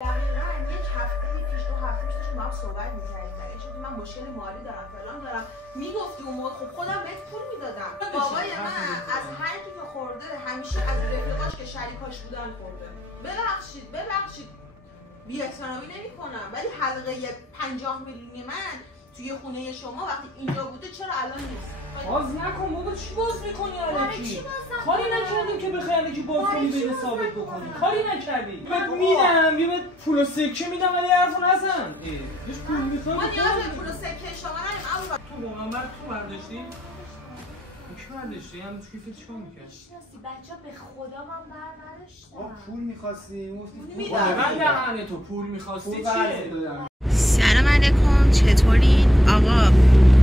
دقیقاً یک هفته پیش 2 هفته پیش داشتیم با هم صحبت می‌کردیم برای چون من مشکل مالی دارم فلان دارم میگفتی اون موقع خب خودم بهت پول میدادم. بابای من از هر کی که خورده همیشه از رفیقاش که شریکاش بودن خورده. ببخشید بی‌احترامی نمی‌کنم ولی حلقه 50 میلیونی من توی خونه شما وقتی اینجا بوده چرا الان نیست؟ باز نکن بابا، چی باز میکنی الکی؟ کاری نکردیم که بخوای الکی باز کنی بین ثابت بکنی. کاری نکردی. بهت میدم، یه بهت پول و سکه میدم ولی حرفو نزن. داش پول میخوام. ما نیاز به پول و سکه شما نداریم. تو واقعا تو برداشتی؟ کی برداشتی؟ هم تو کیفت چیکار می‌کردی؟ می‌شناسی بچه‌ها به خدا من بر نداشتم. پول می‌خواستی، گفتی پول من دهنه تو پول می‌خواستی چیه؟ سلام علیکم، چطورین؟ آقا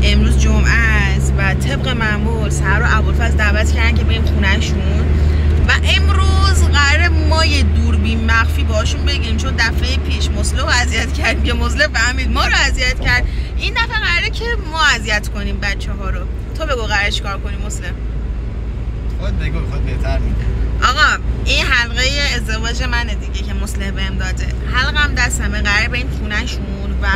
امروز جمعه است و طبق معمول سحر و ابوالفضل دعوت کردن که بریم خونه‌شون و امروز قراره ما یه دوربین مخفی باشون بگیریم چون دفعه پیش مسلم رو اذیت کردیم که مسلم فهمید ما رو اذیت کرد. این دفعه قراره که ما اذیت کنیم بچه‌ها رو. تو بگو قراره چیکار کنیم مسلم؟ خود بگو، خود بهتر می‌دونی. آقا این حلقه ازدواج منه دیگه که مسلم بهم داده. حلقم دستمه، قراره بریم خونه‌شون و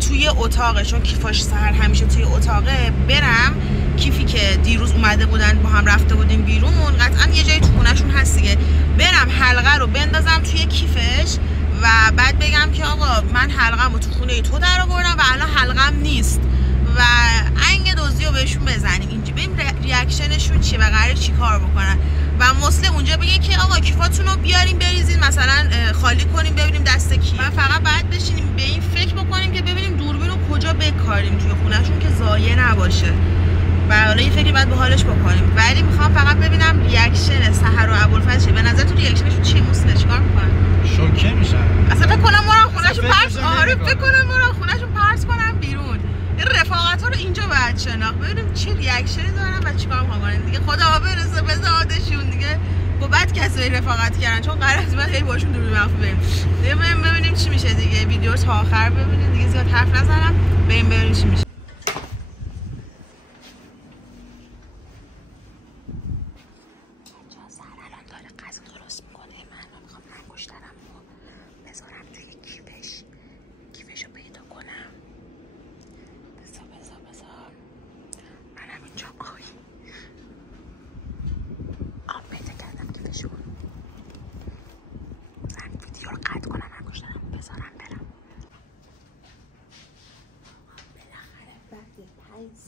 توی اتاقه چون کیفاش سحر همیشه توی اتاقه برم کیفی که دیروز اومده بودن با هم رفته بودیم بیرون قطعا یه جایی تو خونه‌شون هست دیگه، برم حلقه رو بندازم توی کیفش و بعد بگم که آقا من حلقه‌مو تو خونه تو درآوردم و الان حلقه‌م نیست و انگ دزدی رو بهشون بزنیم اینجا ببین ریاکشنشون چیه و قراره چیکار بکنن و مسلم اونجا بگه که آقا کیفاتون رو بیاریم بریزین مثلا خالی کنیم ببینیم دست کی و فقط بعد بشینیم به این فکر بکنیم که ببینیم دوربین رو کجا بکاریم توی خونه‌شون که ضایع نباشه و حالا یه فکری باید به حالش بکنیم ولی میخوام فقط ببینم ریاکشن سحر و ابوالفضل چیه. به نظر تو ریاکشنشون چیه مسلم؟ چیکار میکنن؟ شوکه میشن. اصلا فکر کنم ما رو خونه‌شون پرت کنم بیرون. این رفاقت ها رو اینجا باید شناخت ببینیم چه ریاکشنی دارن و چیکار می‌کنن دیگه. خدا برسه به زادشون دیگه با بد کسایی رفاقت کردن چون قرار است بعد هی باشون دور مخفی بریم. ببینیم چی میشه دیگه. ویدیو تا آخر ببینید دیگه، زیاد حرف نزنم، ببینیم چی میشه.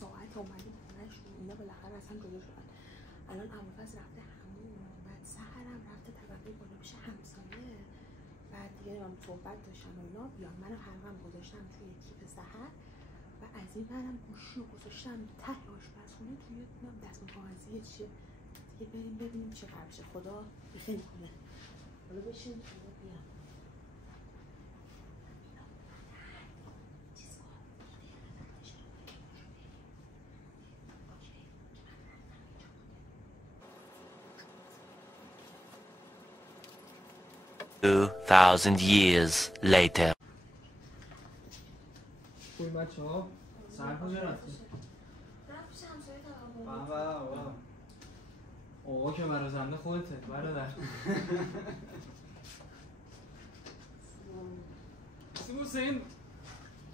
ساعت اومدیم خونه‌شون اینا بالاخره اصلا جدا شدن. الان ابوالفضل رفته همون بعد سحرم رفته طبقه بالا پیش همسایه بعد دیگه من صحبت داشتم و اینا بیان منو حلقم گذاشتم توی کیف سحر و از این برم گوشی رو گذاشتم ته آشپزخونه توی دست کاغذی چیه دیگه بریم ببینیم چه قرار بشه. خدا بخیر کنه. حالا بشین حالا بیام 2000 years later. خوبی بچه‌ها؟ سحر کجا رفتی؟ رفت پیش همسایه طبقه. آقا که برازنده خودته برادر. حسین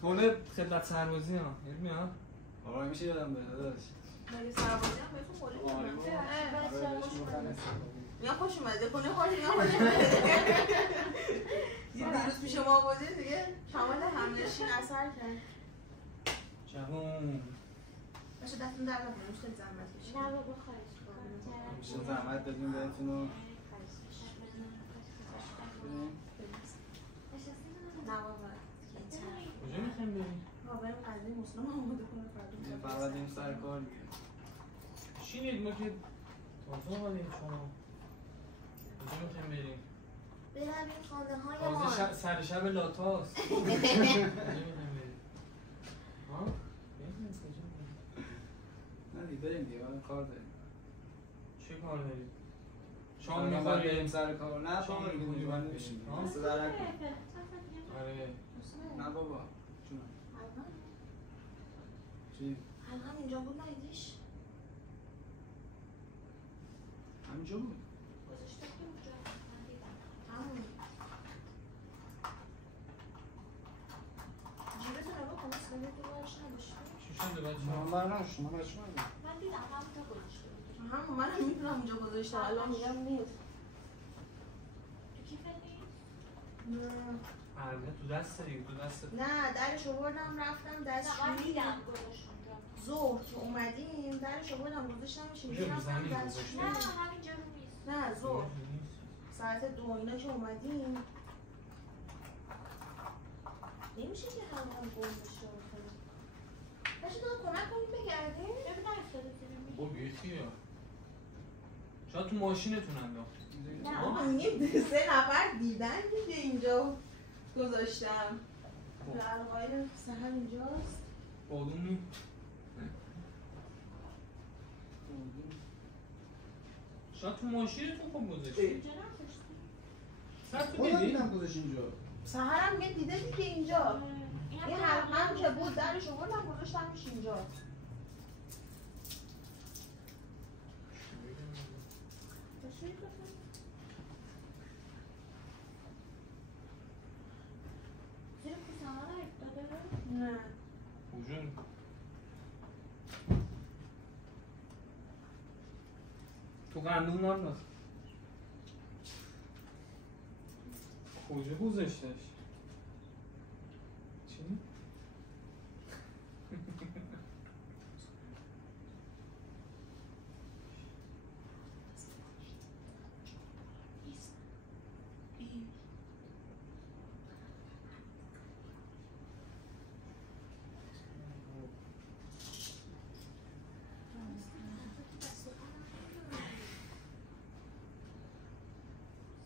طول خدمت سربازی ها میاد؟ آقا میشه یادم بده داداش. مگه سربازی هم بهتون قولی میدن؟ یا خوش اومده خونه خودی یا خوش اومده دیروز پیش ما بودی دیگه کمال همنشین اثر کرد. جوون باشه دستون در نکنه مشتل زحمت کشید. نه بابا خواهش کنم. میشه زحمت بدیم بهتون رو. نه بابا کجا میخوایم بریم؟ بریم قضیه مسلم آماده کنه فردا برادیم سر کار دیگه. چینید ما که تازه آمدیم شما. کجا میخوایم بریم؟ برویم خانه های ما. تازه سر شب لاتاست. کجا میخوایم بریم؟ ها؟ بریم کجا بریم؟ نه دیگه بریم دیگه کار داریم. چه کار داریم؟ شام میخوایم بریم سر کار. نه بابا دیگه اونجا باید بشیم. صدا نکن. آره. نه بابا. جون. چی؟ حلقم اینجا بود ندیدیش؟ همینجا بود. گذاشته که اونجا ندیدم. من برنامه شما برای چی من دیدم همونجا گذاشته بود. همون منم میدونم اونجا گذاشتم الان میگم نیست. تو کیفه نیست؟ آره تو دست دیگه تو دست. نه درش آوردم رفتم من دستشویی. دیدم گذاشت اونجا. ظهر که اومدیم درش آوردم گذاشتمش اینجا کجا؟ رفتم زمین دستشویی. نه همینجا رو نیست. نه ظهر ساعت 2 اینا که اومدیم نمیشه که هم گم بشه. باشه تو کمک کنید بگردیم. ببین افتاده زیر او بیخیه. شاید تو ماشینتون انداخت. آقا میگه 3 نفر دیدن دیگه اینجا گذاشتم. القایل سهر اینجاست. بادون شاید تو ماشینتون خوب گذاشتی. اینجا نگذاشتی؟ سر تو خودم دیدی؟ دیدم گذاشت اینجا. سهرم میگه دیده دیگه اینجا. این یه حلقه هم که بود درش آوردم گذاشتمش اینجا. زیر کوسه ها افتاده؟ نه. کجا؟ تو گندم نانداخت. کجا گذاشتش؟ چی؟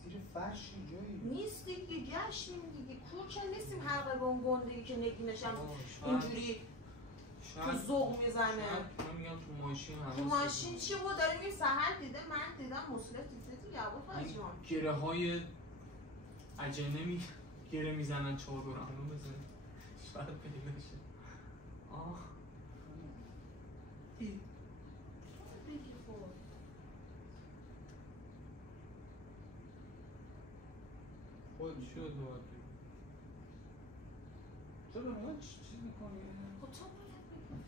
زیر فرش جایی. نیست دیگه گشتیم دیگه کورچه نیستیم حلقه با اون گنده‌ای که نگینشم اینجوری تو ذوق میزنه. من میگم تو ماشین هم تو ماشین چی بود داریم این سهر دیده من دیدم مسلف دیده دیگه عبا جان. گره های عجله گره میزنن چهار دور همونو بزنن شاید پیدا شه. آه بگی خب خود شد باید چرا نگاه چیز میکنی؟ خب تو باید بگی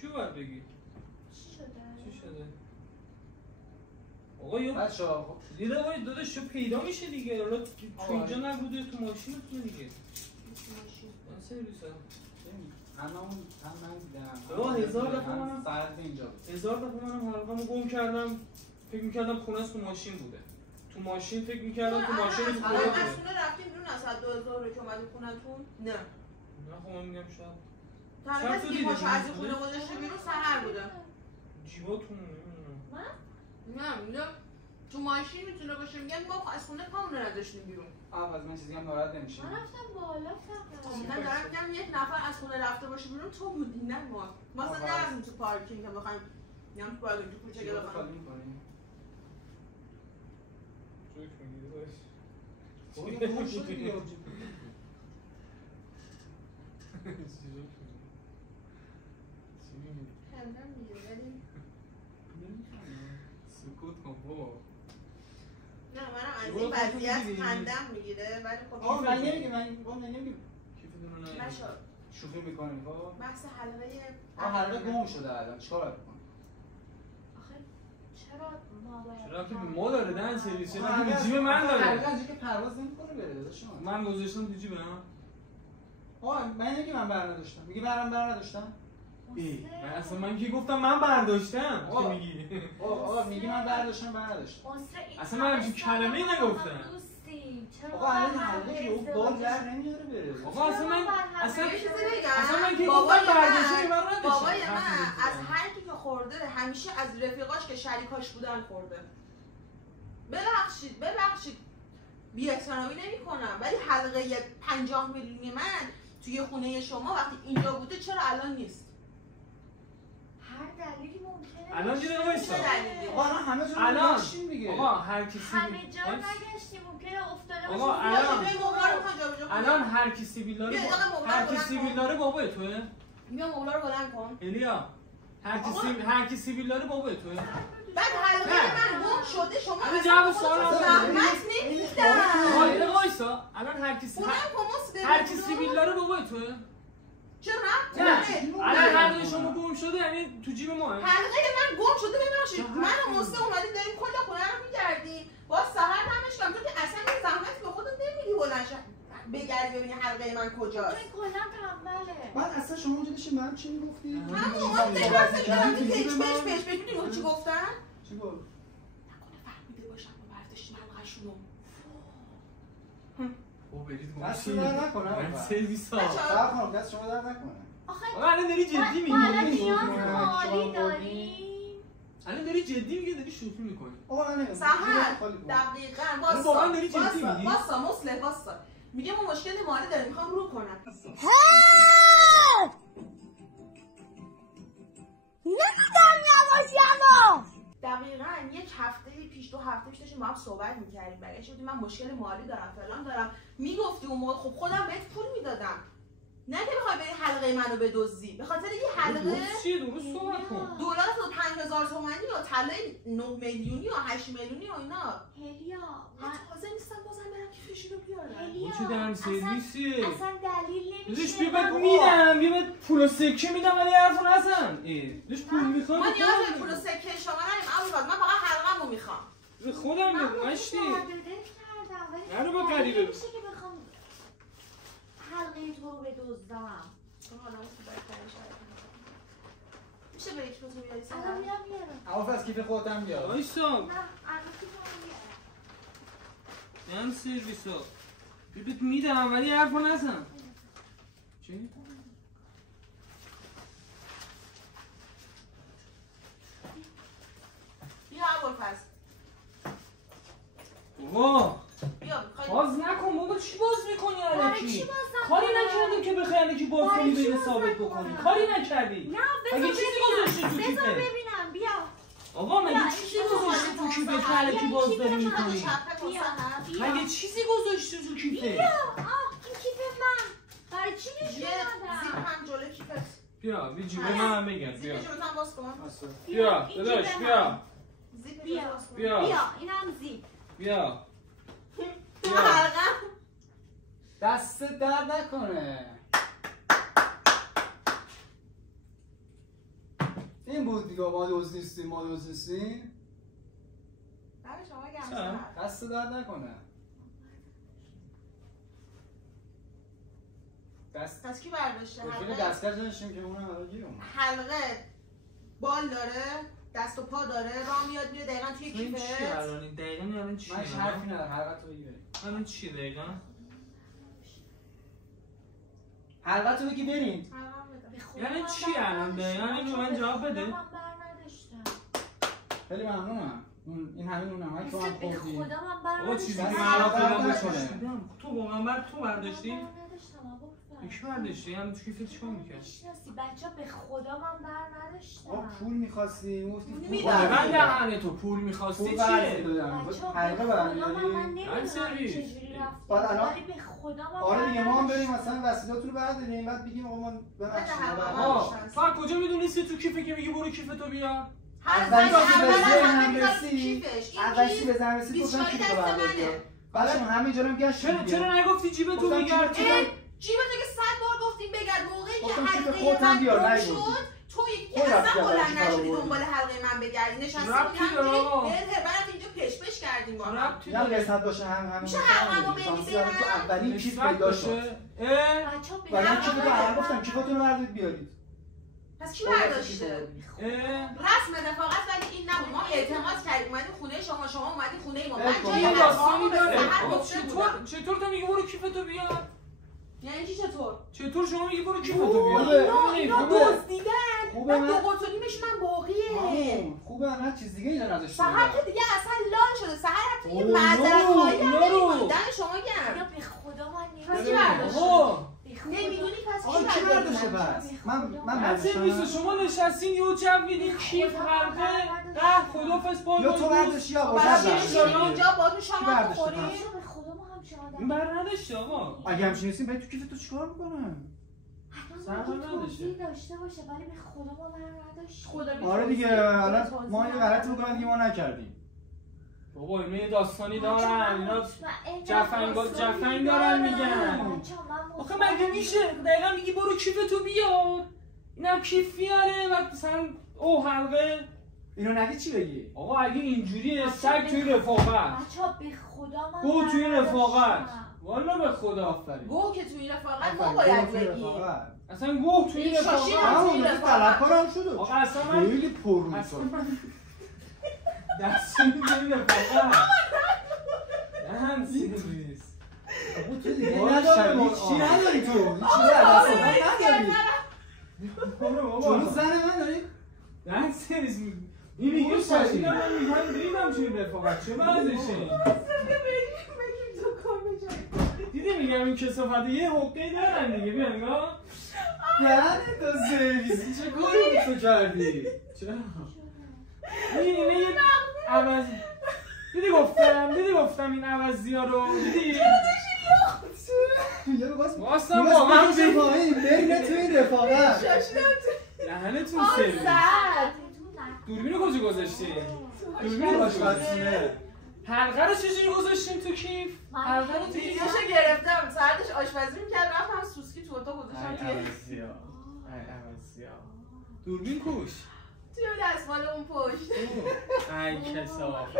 چی باید بگی؟ چی شده؟ چی شده؟ آقا یا بچه ها خب دیده آقای داداش چه پیدا میشه دیگه حالا تو اینجا نبوده تو ماشینتون دیگه من سرویس الان هم من دیدم. بابا 1000 دفعه منم ساعت اینجا بود. 1000 دفعه منم حلقه‌مو گم کردم فکر می‌کردم خونه است تو ماشین بوده تو ماشین فکر می‌کردم تو ماشین تو خونه الان بوده از خونه رفتیم بیرون از ساعت 2000 که اومدیم خونتون نه نه خب من میگم شاید تنها تو کسی که دیدی پاشو از این خونه؟ خونه گذاشته بیرون سهر بوده جیباتون نمیدونم نه میگم تو ماشین میتونه باشه میگن ما از خونه پامون نداشتیم بیرون از من چیزی هم ناراحت نمیشه. من رفتم بالا فقط. من دارم میگم یک نفر از خونه رفته باشه بیرون تو بودی نه ما اصلا نرفتیم تو پارکینگ که بخوایم میگم تو بالا تو کوچه چیزی بخوایم خالی می‌کنی؟ جوک میگیری باش بابا یه گم شد دیگه. خندم میگیره ولی سکوت کن بابا نه منم از این وضعیت خندم میگیره ولی خب آه من نمیگم من نمیگم کیفتون رو نگیر نشد شوخی میکنی خب. بحث حلقه حلقه گم شده الان چیکار باید بکنی؟ آخه چرا ما باید چرا که ما داره دن سرویس چرا حلقه که جیب من حلقه داره از اینکه پرواز نمیکنه بره داداش من گذاشتم تو جیبم آه من نمیگم من بر نداشتم میگه بر نداشتم. من اصلا من کی گفتم من برداشتم چی آه. میگی آقا میگی من برداشتم بر نداشتم. اصلا من همچین کلمه‌ای نگفتم. آقا الان حلقه که اون بال در نمیاره بره. آقا اصلا من اصلا یه چیزی بگم اصلا من که بابای گفتم برداشتم من من نداشتم بابای من از هر کی که خورده همیشه از رفیقاش که شریکاش بودن خورده ببخشید بی احترامی نمی کنم ولی حلقه 50 میلیونی من توی خونه شما وقتی اینجا بوده چرا الان نیست؟ هر دلیلی ممکنه الان دیگه وایسا چه دلیلی؟ آقا الان همه جا الان داشتیم دیگه. آقا هر کسی همه جا نگشتیم ممکنه افتاده باشه. آقا الان الان هر کی سیبیل داره یه دقیقه موبایل هر کی بلند سیبیل کن. داره بابای توه بیا مولا رو بلند کن الیا هر کی آقا. سیبیل هر کی سیبیل داره بابای توه بعد حلقه من گم شده شما الان جواب سوالم زحمت نمیدم. آقا یه وایسا الان هر کی سیبیل داره بابای توه؟ چرا نه الان حلقه شما گم شده یعنی تو جیب ماه. حلقه من گم شده ببخشید من و موسی اومدیم داریم کل خونه رو میگردیم باز سحر همش کردم تو که اصلا یه زحمتی به خودت نمیدی بلند بگردی ببینی حلقه من کجاست. کلا تنبله. بعد اصلا شما اونجا داشتی من چی میگفتی؟ همون من دقیقه کردم تو پیش ببینی چی گفتن؟ چی گفت؟ نکنه فهمیده باشم و برداشتیم حلقه‌شونو. او برید دست شما در نکنم من سرویس ها صبر کنم دست شما در نکنم آخه الان داری جدی میگی الان نیاز مالی داریم. الان داری جدی میگی داری شوخی میکنی سحر دقیقاً واقعا داری جدی میگی واسا مصلح واسا میگه ما مشکل مالی داریم میخوام رو کنم نمیدونم نباشم. دقیقاً یک هفته پیش 2 هفته پیش داشتیم با هم صحبت می‌کردیم برگشت بودیم من مشکل مالی دارم فلان دارم میگفتی اون موقع خب خودم بهت پول میدادم نه که بخوای بری حلقه منو بدزدی به خاطر یه حلقه چیه درست صحبت کن دولت 5000 تومانی یا طلای 9 میلیونی یا 8 میلیونی و اینا هلیا من تازه نیستم بازم برم کیفشو رو بیارم هلیا چه دهن سرویسیه اصلا دلیل داداش نمیشه. بیا بهت میدم یه بهت پول و سکه میدم ولی حرفو نزن داداش پول میخوام من نیاز به پول و سکه شما ندارم اول من فقط حلقه‌مو میخوام به خودم بگو مشتی نرو با غریبه نمیشه که بخوام حلقه تو رو بدزدم. میشه به یک روز بیاری سر الان میرم میارم. عوف از کیف خودم بیار وایسا نه الان کیفمو میارم. دهن سرویسا بیا بهت میدم ولی حرفو نزن چی؟ بیا ابوالفضل بابا بیا باز نکن بابا چی باز میکنی الکی؟ چی باز نکنم؟ کاری نکردیم که بخوای الکی باز کنی بین ثابت بکنی کاری نکردی نه مگه بذار چیزی گذاشتی تو ببینم بذار کیفه ببینم بیا آقا مگه چیزی گذاشتی تو کیفه که الکی باز داری میکنی بیا مگه چیزی گذاشتی تو کیفه بیا این کیف من برای چی نشون یه زیپ دادم؟ هم جلوی کیفت بیا جیبه من بگم بیا زیپشو بزن باز کن بیا این داداش کیف بیا من. زیپشو بیا. باز کن بیا بیا اینم زیپ. بیا حلقه دست در نکنه این بود دیگه ما دوست نیستیم دم شما گرم دست در نکنه دست پس کی برداشته بفیل حلقه دستگاه نشیم که اونم الان گیر اومد حلقه بال داره دست و پا داره راه میاد میره دقیقاً توی این چیه کیفت الان دقیقاً الان چیه من حرفی ندارم حلقت رو بگی الان چیه دقیقاً حلقت رو بگی بریم یعنی چی الان دقیقاً اینو من جواب بده من برداشتم. خیلی ممنونم این همین اون نمک رو هم به خوردی خدا من بابا چیزی که برداشتم. من الان خودم نکنه. بچشیدم تو واقعا تو برداشتی؟ من برداشتم ابوالفضل. کی برداشتی؟ هم تو کیفت چیکار می‌کرد؟ میشناسی بچه‌ها به خدا من آقا برداشتم. پول می‌خواستی گفتی پول می‌دم. من برداشتی. دهنه تو پول می‌خواستی پول چیه؟ برداشتی دادم بچه‌ها حلقه به خدا من برمی‌داری نمیدونم سرویس. چجوری رفته. بعد الان- ولی به خدا من آره دیگه ما هم بریم برداشتم. مثلا وسیلاتون رو برداریم بعد بگیم آقا ما ببخشید ما بده برداشتیم. آقا فقط کجا میدونستی تو کیفه که میگی برو کیفتو بیا؟ اولش که به ذهنم می‌ذاره تو رسید کیفش. اولش این که به ذهنم رسید گفتم بیچاره کیف رو دست بردار منه. بعدش همینجا هم گشتیم چرا نگفتی جیب تو گفتم بگرد؟ کیف- جیبتو که 100 بار گفتیم بگرد موقعی که گفتم کیف حلقه خودت هم من بیار، گم نگو. شد تو یکی خود رفتی اصلا اولش بلند کارو نشدی بردی. دنبال حلقه من بگردی نشستی ربطی بودی داره آقا. همجوری برات اینجا پش کردیم با هم ربطی میگم داره قسمت باشه همین میشه حلقه‌مو شانسی بگیرم؟ دارم تو اولین کیف نسبت پیدا شد باشه. اه؟ بچه‌ها به ولی خدا کیف رو من هم گفتم کیفاتون رو بردارید بیارید پس کی برداشته اه؟ رسم رفاقت ولی این نبود ما اعتماد کردیم اومدیم خونه شما اومدید خونه ما من ول جای یه کن. داستانی حلقه‌هامو به داره سحر آقا گفته بودم چطور تو میگی برو کیفتو بیار؟ یعنی چی چطور چطور شما میگی برو کیفتو بیار؟ خوبه. اینا خوبه. دزدیدن خوبه بعد من- دو قطونیمش من باقیه مامون خوبه نه چیز دیگه اینجا نداشته سحر که دیگه اصلا لال شده سحر حتی یه اوه، معذرت خواهی هم اینا رو. نمی‌کنی. دم شما یا گرم به خدا من پس کی نمیدونم. برداشته؟ آقا به خدا. نمیدونی پس آقا کی برداشته بس من هر سرویس شما نشستین یه چویدین کیف حلقه ده خدافظ پای یا تو برداشتی یا بچه برداشت نشین اینجا با تو کی شما برداشته بخوریم پس؟ به خدا ما همچین این آدم بر نداشته آقا اگه همچین نیستیم باید تو کیف تو چیکار میکنن توضیح داشته باشه ولی به خدا ما نداشتیم. آره دیگه حالا ما یه غلطی بکنیم دیگه ما نکردیم. بابا اینا یه داستانی دارن، اینا جفنگ دارن میگن. آخه مگه میشه؟ دقیقا میگی برو کیفتو بیار، اینم کیف بیاره و مثلا او حلقه اینو نگی چی بگی؟ آقا اگه اینجوریه سگ توی رفاقت بچه‌ها به خدا من گو توی رفاقت والا به خدا آفرین گو که توی رفاقت ما باید بگی اصلا گو توی رفاقت همون که طلبکارم شده آقا اصلا من خیلی پرروسا دستی میزنی رفاقت هم سیریز آقا تو دیگه نداری چی نداری تو؟ چی نداری؟ جلو زن من داری؟ نه سیریز این میگه شاشیدم من میگم دیدم توی رفاقت چه بازشه دیدی میگم این کسافت یه حقه دارن دیگه بیا نگاه یعنی تو سرویسی چه کاری تو کردی؟ چرا؟ اینه یه عوض دیدی گفتم این عوضی ها رو دیدی؟ واسم واقعا چه پایین بین توی رفاقت دهنتون سرویس دوربین رو کجا گذاشتی؟ دوربین آشپزخونه حلقه رو چجوری گذاشتیم تو کیف؟ حلقه رو ویدیوشو گرفتم ساعتش آشپزی میکرد رفتم سوسکی تو اتاق گذاشتم توی عوضیا دوربین کوش توی دستمال اون پشت ای کسافت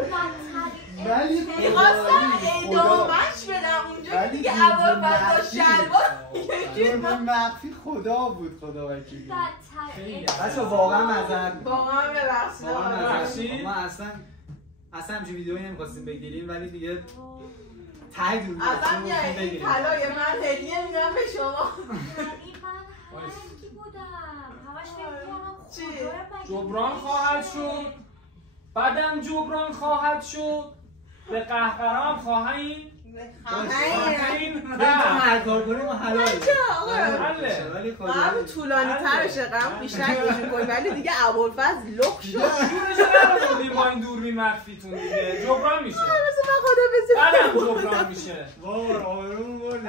ولی میخواستم ادامهش بدم اونجا که دیگه اول بعد با شلوار مخفی خدا بود خدا وکیلی بدتر بچه واقعا معذرت واقعا ببخشید ما اصلا همچین ویدیویی نمیخواستیم بگیریم ولی دیگه ته دور اصلا بیایید طلای من هدیه میدم به شما یعنی من هرکی بودم همش فکر کردم جبران خواهد شد بعدم جبران خواهد شد به قهقرام خواهیم هر کار کنیم و حلاله ولی قبل طولانی تر بشه قبل بیشتر گوشون کنیم ولی دیگه ابوالفضل لخ شد شورشو نبودیم با این دوربین مخفیتون دیگه جبران میشه بعدم جبران میشه بابا آروم برد